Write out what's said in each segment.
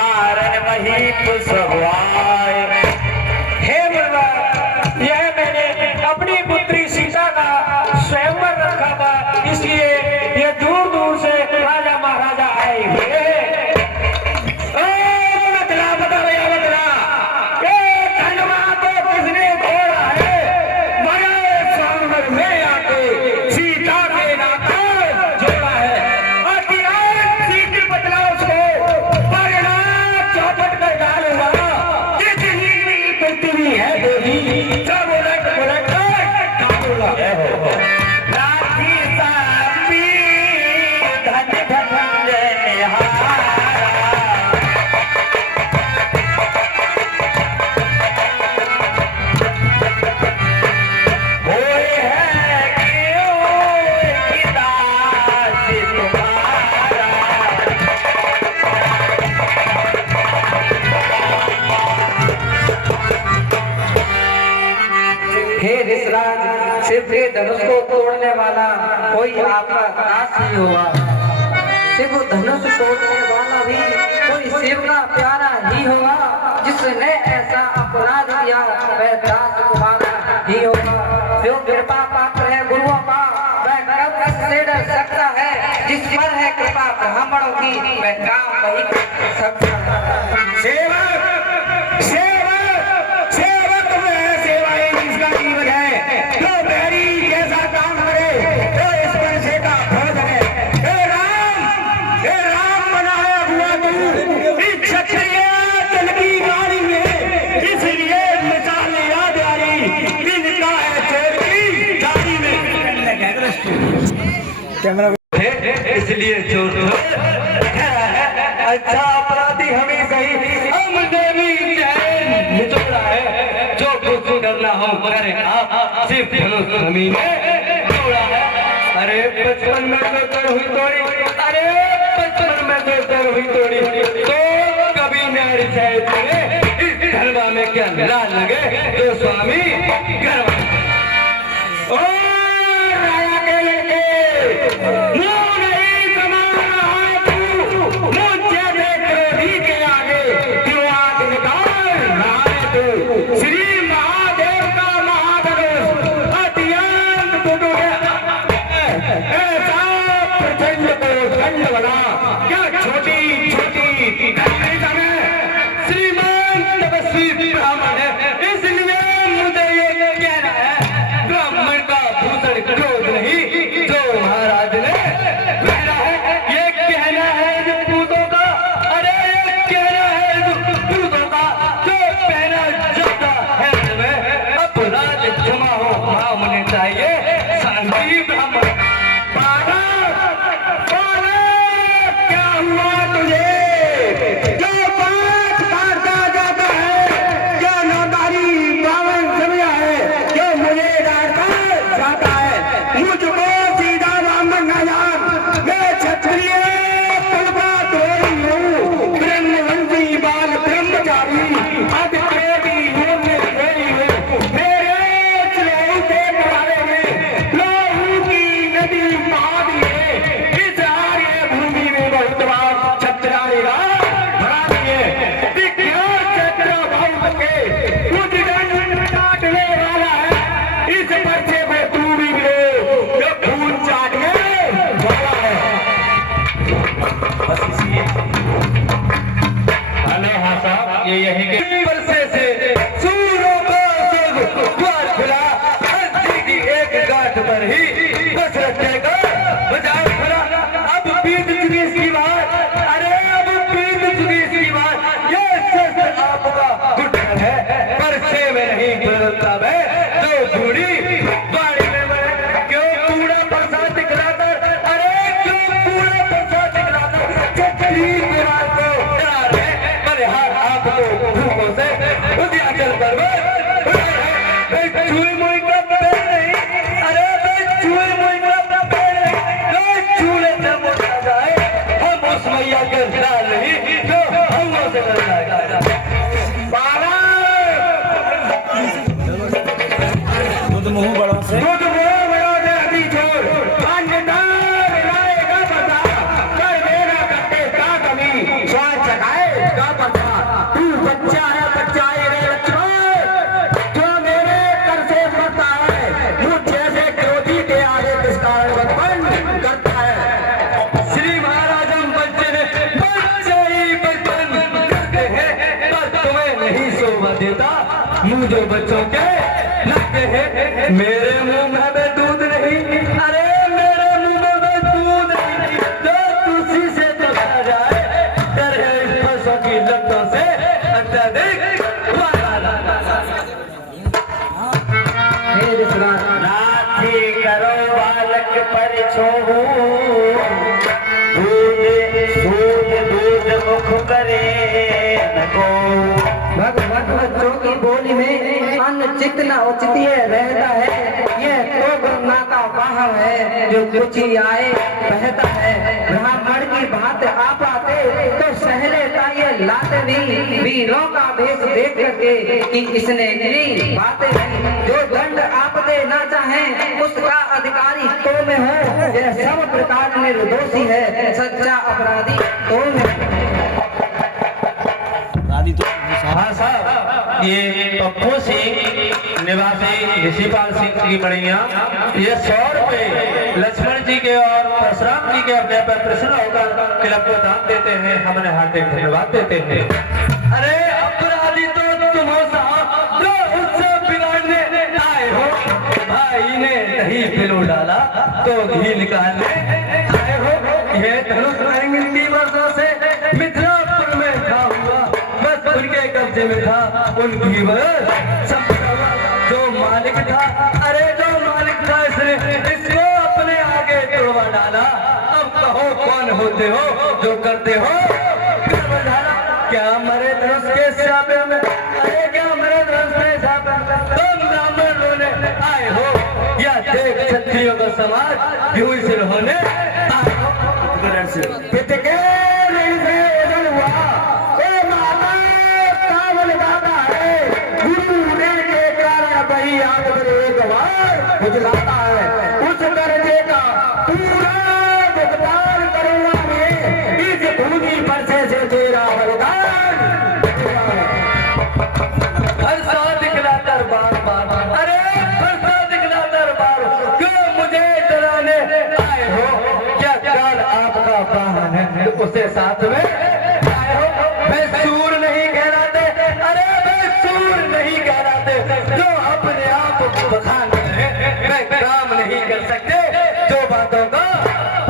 कारण वही कुशवाय। हे मुर्गा, यह मैंने अपनी पुत्री सीता का स्वयंवर रखा था, इसलिए ये दूर दूर से राजा महाराजा आए हुए। शिव के धनुष को तोड़ने वाला कोई आपका दास ही होगा। शिव धनुष तोड़ने वाला भी कोई शिव का प्यारा ही होगा। जिसने ऐसा अपराध किया वह दास तुम्हारा ही होगा। जो कृपा पात्र है गुरुओं का वह कब से डर सकता है। जिस पर है कृपा ब्राह्मणों की वह काम वही कर सकता है। सेवक कैमरा इसलिए चोर अच्छा अपराधी हमें सही हमने भी निचोड़ा है। जो कुछ करना हो करे आप सिर्फ धनुष हमी ने तोड़ा है। अरे बचपन में तो कर हुई तोड़ी, अरे बचपन में तो कर हुई तोड़ी तो कभी नारी चाहे इस घरवा में क्या मिला लगे तो स्वामी घरवा जो बच्चों के लगते हैं मेरे मुंह में भी दूध नहीं, अरे मेरे मुंह में भी दूध नहीं, जो तुझी से तो डर जाए, डर है इस फंसों की लतों से अत्यधिक नाथी करो बालक पर छोहू, दूध सूद दूध मुख करे नको। भगवत बच्चों की बोली में अन्न चित न उचित रहता है, यह तो गंगा का बहाव है जो कुछ ही आए बहता है। ब्राह्मण की बात आ पाते तो सहले का ये लाते भी वीरों का भेष देख करके कि इसने इतनी बातें की, जो दंड आप देना चाहें उसका अधिकारी तो में हो, यह सब प्रकार निर्दोषी है, सच्चा अपराधी तो में। हाँ साहब, ये पप्पू सिंह निवासी ऋषिपाल सिंह की बढ़िया ये 100 रुपए लक्ष्मण जी के और परशुराम जी के अपने पर प्रसन्न होकर क्लब को दान देते हैं, हमने हार्दिक धन्यवाद देते हैं। अरे अपराधी तो तुम हो साहब, जो उससे बिगाड़ने आए हो। भाई ने दही पिलो डाला तो घी निकालने आए हो। ये धनुष मिलती वर्षों से मिथिलापुर में था हुआ, बस उनके कब्जे में था उनकी जो मालिक था, अरे जो मालिक था इसने इसको अपने आगे तोड़वा डाला। अब कहो कौन होते हो जो करते हो क्या मरे धनुष के शापे में, अरे क्या मरे धनुष के शापे में तुम ब्राह्मण रोने आए हो, या देख क्षत्रियों का समाज यूं सिर होने आए हो। पिटके नहीं से उधर हुआ, ए माता कावल दाता है, गुरु ने के कारण वही आग पर एक बार उजलाता है, उस कर्जे का पूरा भुगतान करूंगा मैं, इस भूमि पर से तेरा बलिदान। हर साल दिखला दरबार बार, अरे हर साल दिखला दरबार, क्यों मुझे डराने आए हो, क्या काल आपका वाहन है उसे साथ में आए हो। मैं सूर नहीं कहलाते, अरे मैं सूर नहीं कहलाते, जो अपने आप बखान है, मैं काम नहीं कर सकते जो बातों का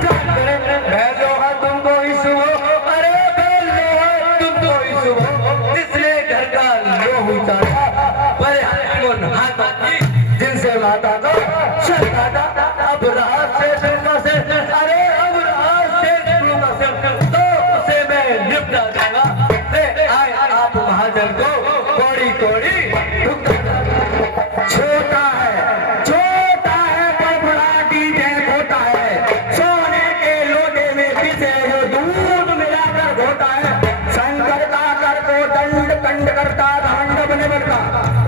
ध्यान करे। मैं लोहा तुमको ही सुबह, अरे मैं लोहा तुमको ही सुबह, जिसने घर का लोहू चाटा पर हाथ जिनसे माता को शर काटा, अब रात से दुर्गा से, अरे अब रात से दुर्गा से तो उसे मैं निपटा दूंगा। आए आप महाजन को कोड़ी कोड़ी छोटा है पर बड़ा डीजे होता है, सोने के लोटे में पीछे जो दूध मिलाकर घोटा है, शंकर का कर को दंड कंड करता दंड बने बनता,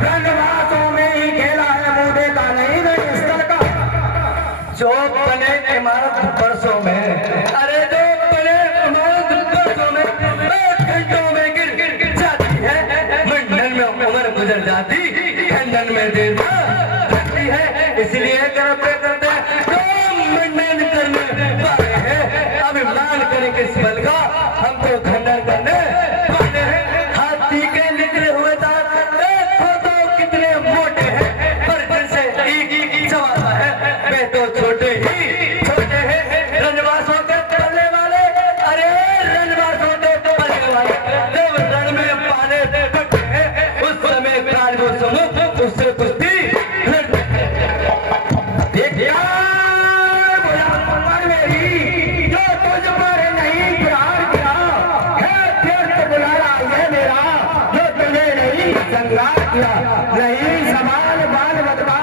रंगवासों में ही खेला है मुझे का नहीं रण स्थल का, जो बने इमारत परसों में, अरे जो बने इमारत परसों में घंटों में गिर जाती है, मंडन में उम्र गुजर जाती, खंडन में देर लगती है, इसलिए करते करते जो मंडन करने वाले हैं, अभिमान करें किस बल का, हम तो खंडन करने वाले हैं। हाथी के निकले हुए दांत देखो तो कितने मोटे हैं, पर जिनसे एक चबाता है वे तो छोटे ही छोटे हैं। रनवासों के पलने वाले, अरे रनवासों के पलने वाले जब रण में पाले पड़ते हैं, उस समय काल को समूह उससे कुश्ती लड़ते हैं। देखिए बुलाकर मेरी जो तुझ पर नहीं प्यार किया है, व्यर्थ बुलारा ये मेरा जो तुझे नहीं संगार किया, नहीं सवाल बाल बदबा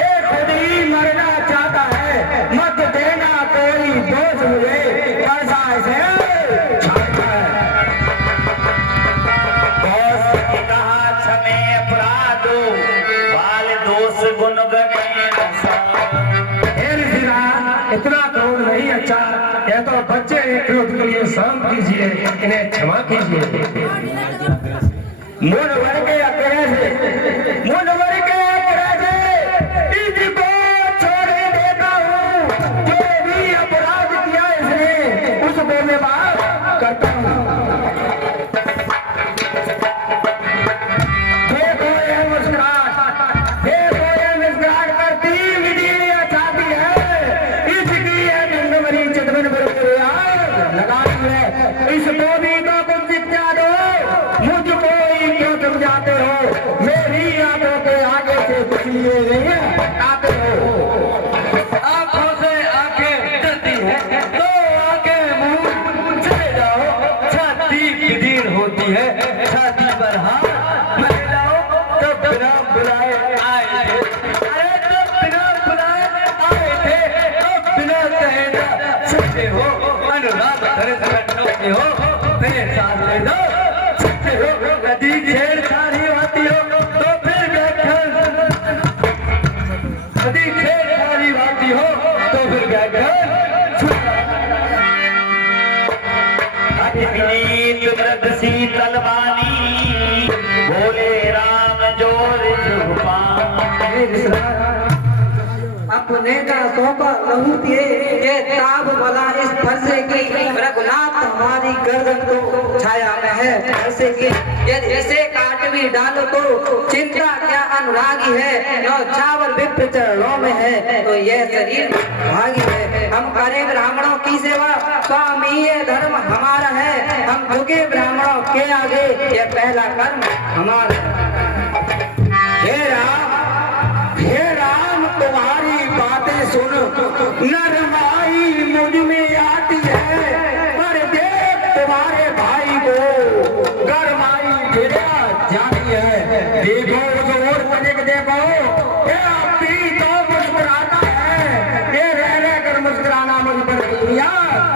ए खुद ही मरना चाहता है, मत देना कोई दोष मुझे ऐसा ऐसे छाता है। दोष की कहा क्षमे अपराधो, बाल दोष गुण गणे इतना क्रोध नहीं अच्छा, यह तो बच्चे हैं, क्रोध के लिए शांत कीजिए, इन्हें क्षमा कीजिए। मुन भर के अकड़े से, मुन भर के अकड़े से इसको छोड़े देता हूँ, जो भी अपराध किया इसने उसको मैं माफ करता हूँ। देखो ये मुस्कुरा होती है शादी पर हाथ महिलाओं तो बिना बुलाए आए थे, अरे तो बिना बुलाए आए थे, तो बिना कहे ना छुट्टे हो अनुराग धरे सकते हो मेरे साथ ले दो छुट्टे हो यदि छेड़छाड़ी होती हो तो फिर व्याख्यान, यदि छेड़छाड़ी होती हो तो फिर व्याख्यान विनीत मृद शीतल वाणी बोले राम जोर अपने का सौंपा लहू पिए ये ताब वाला इस फरसे की रघुनाथ हमारी गर्दन को छाया में है फरसे की यदि इसे काट भी डालो तो चिंता क्या अनुरागी है नो छावर विप्र चरणों में है तो यह शरीर भागी है। हम करें ब्राह्मणों की सेवा स्वामी ये धर्म हमारा है, हम झुके ब्राह्मणों के आगे यह पहला कर्म हमारा। हे राम तुम्हारी बातें सुन नरमाई मुझ में आती है, पर देख तुम्हारे भाई को गरमाई फिर जाती है। देखो और तनिक देखो ये अभी तो मुस्कुराता है, ये रह कर मुस्कुराना मुझ पर दुनिया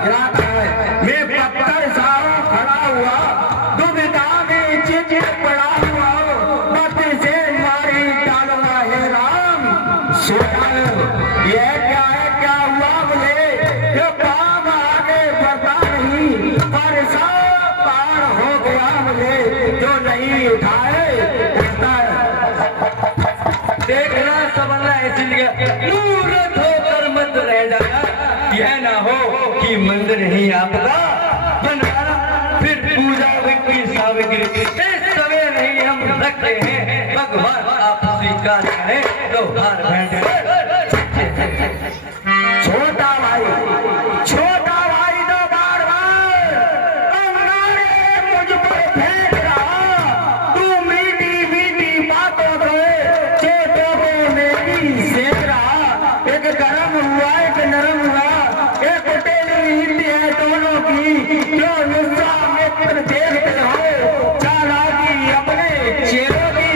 गिराता है। मैं पत्थर सा खड़ा हुआ दुविधा में चिचित पड़ा हुआ मत से मारी डालूंगा हे राम सोचा ये क्या हुआ मुझे ये काम आगे बढ़ता नहीं पर सब पार हो गया मुझे जो नहीं उठाए उठता है। देखना समझना इसलिए मूर्ख होकर मत रह जाना, यह ना हो कि मंदिर ही आपका बनाना फिर पूजा की सामग्री इस समय नहीं हम रखते हैं, भगवान आप स्वीकार करें तो हार बैठ छोटा भाई तो बार अंगारे मुझ पर फेंक रहा, तू मीठी मीठी बातों से चोटों को मेरी सेक रहा। एक गरम हुआ एक नरम हुआ एक टेली हिंदी है दोनों की जो गुस्सा मित्र देखते हो चालाकी अपने चेहरों की।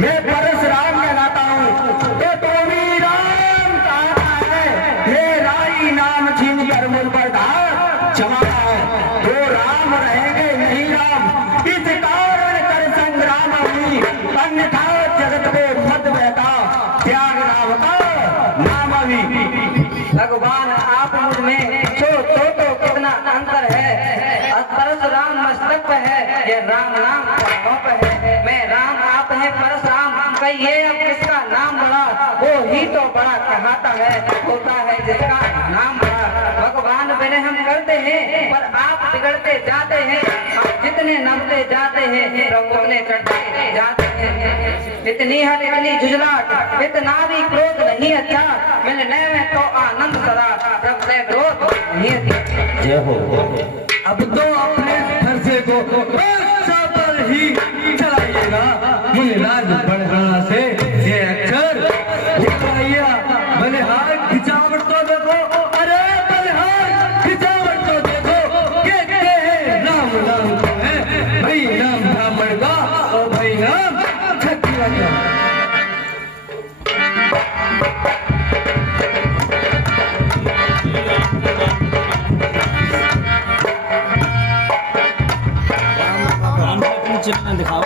मैं परशुराम कहलाता हूँ तो तुम्ही राम कहता है, मेरा ही नाम छीन कर मुझ पर धार जमाता है तो राम रहेंगे नहीं राम, इस कारण कर संग्राम हुई अन्यथा जगत को मत बहता त्याग राम का नाम अभी। भगवान आप मुझ में तो कितना अंतर है, परशुराम मस्तक पे है ये राम नाम पाँव पे है, मैं राम आप है परशुराम कहिए अब किसका नाम बड़ा, वो ही तो बड़ा कहता है होता है जिसका नाम बड़ा। भगवान बिने हम करते हैं पर आप बिगड़ते जाते हैं, आप जितने नमते जाते हैं तो उतने चढ़ते जाते हैं। इतनी हर इतनी झुझलाहट इतना भी क्रोध नहीं अच्छा, मिलने में तो आनंद सदा रब ने क्रोध नहीं अच्छा। जय हो। अब तो अपने फरसे को पर ही चलाइएगा, मुनिराज बढ़ाना से ये अक्षर लिखवाइया बलिहार खिंचावट तो देखो, अरे बलिहार खिंचावट तो देखो कहते हैं राम नाम तो है भाई नाम ब्राह्मण का और भाई नाम क्षत्रिय का। चिन्ह दिखाओ।